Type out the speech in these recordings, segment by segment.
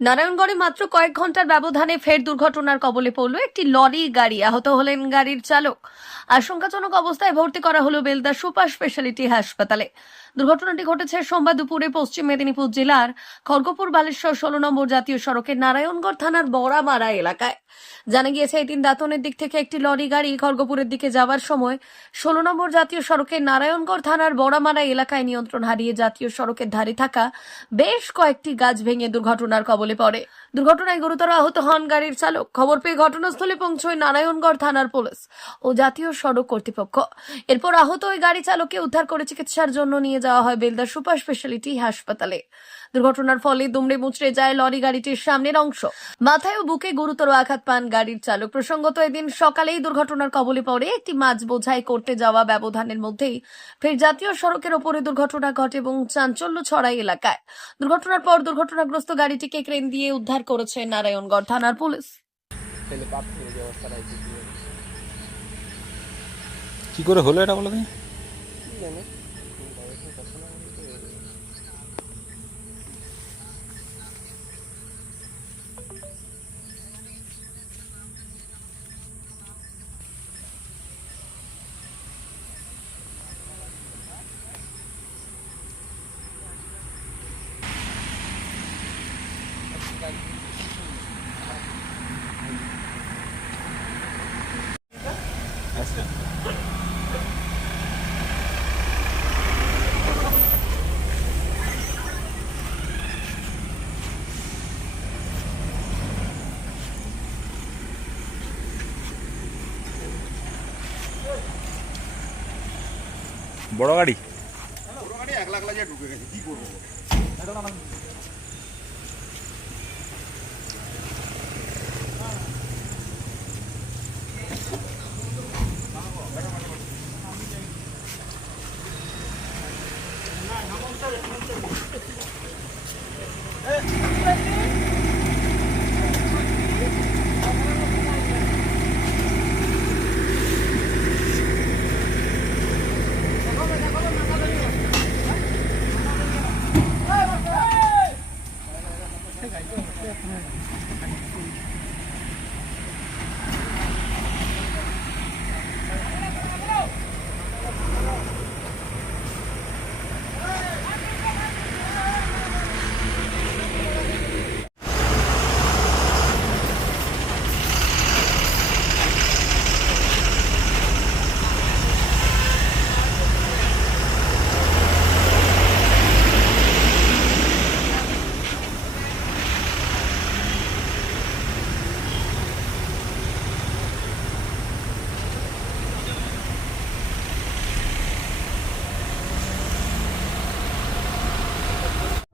নারায়ণগড়ে মাত্র কয়েক ঘণ্টার ব্যবধানে ফের দুর্ঘটনার কবলে পড়ল একটি লরি গাড়ি। আহত হলেন গাড়ির চালক। আশঙ্কাজনক অবস্থায় ভর্তি করা হল বেলদা সুপার স্পেশালিটি হাসপাতালে। দুর্ঘটনাটি ঘটেছে সোমবার দুপুরে পশ্চিম মেদিনীপুর জেলার খড়গপুর বালেশ্বর ষোলো নম্বর জাতীয় সড়কের নারায়ণগড় থানার বড়ামারা এলাকায়। জানা গিয়েছে এদিন দাঁতনের দিক থেকে একটি লরি গাড়ি খড়গপুরের দিকে যাওয়ার সময় ষোলো নম্বর জাতীয় সড়কের নারায়ণগড় থানার বড়ামারা এলাকায় নিয়ন্ত্রণ হারিয়ে জাতীয় সড়কের ধারে থাকা বেশ কয়েকটি গাছ ভেঙে দুর্ঘটনার কবলে পড়ে। দুর্ঘটনায় গুরুতর আহত হন গাড়ির চালক। খবর পেয়ে ঘটনাস্থলে পৌঁছয় নারায়ণগড় থানার পুলিশ ও জাতীয় সড়ক কর্তৃপক্ষ। এরপর আহত ওই গাড়ি চালককে উদ্ধার করে চিকিৎসার জন্য নিয়ে যাওয়া হয় বেলদা সুপার স্পেশালিটি হাসপাতালে। দুর্ঘটনার ফলে দুমড়ে মুচড়ে যায় লরি গাড়িটির সামনের অংশ। মাথায় ও বুকে গুরুতর আঘাত পান গাড়ির চালক। প্রসঙ্গত এদিন সকালেই দুর্ঘটনার কবলে পড়ে একটি মাছ বোঝাই করতে যাওয়া ব্যবধানের মধ্যেই ফের জাতীয় সড়কের ওপরে দুর্ঘটনা ঘটে এবং চাঞ্চল্য ছড়াই এলাকায়। দুর্ঘটনার পর দুর্ঘটনাগ্রস্ত গাড়িটিকে ক্রেন দিয়ে উদ্ধার করেছে নারায়ণগড় থানার পুলিশ। কি করে হলো এটা বলো তুমি বড় গাড়ি?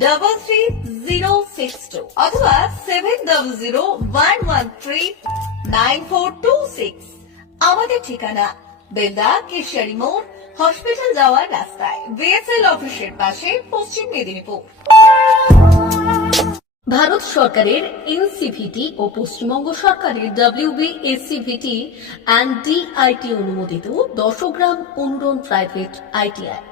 double three zero six two অথবা seven double zero one one three nine four two six আমাদের ঠিকানা বেলদা কেশিয়ারি মোড় হসপিটাল যাওয়ার রাস্তায়। বিএসএল অফিসের পাশে, পশ্চিম মেদিনীপুর। ভারত সরকারের এনসিভিটি ও পশ্চিমবঙ্গ সরকারের ডাব্লিউবিএসসিভিটি অ্যান্ড ডিআইটি অনুমোদিত দশগ্রাম অনুরণ প্রাইভেট আইটিআই